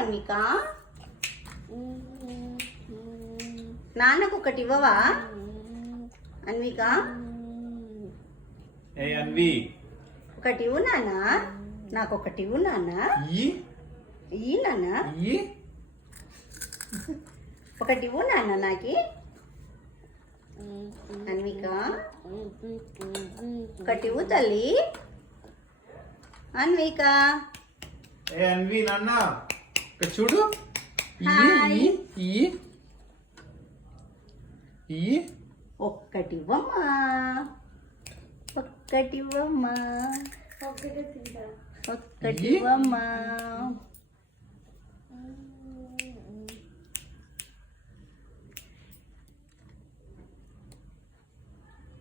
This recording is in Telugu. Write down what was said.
అన్విక. నాన్నకు ఒకటి ఇవ్వవా అన్విక? అన్వి ఒకటి ఇవ్వు నాన్న, నాకు ఒకటి ఇవ్వు నాన్న. ఇయ్యి నాన్న, ఒకటి ఇవ్వు నాన్న నాకి. అన్విక ఒకటి ఇవ్వు తల్లి. అన్విక అన్వి నాన్న చూడు. ఒక్కటి ఇవ్వమ్మా, ఒక్కటి ఇవ్వమ్మా, ఒక్కటి ఇవ్వమ్మా.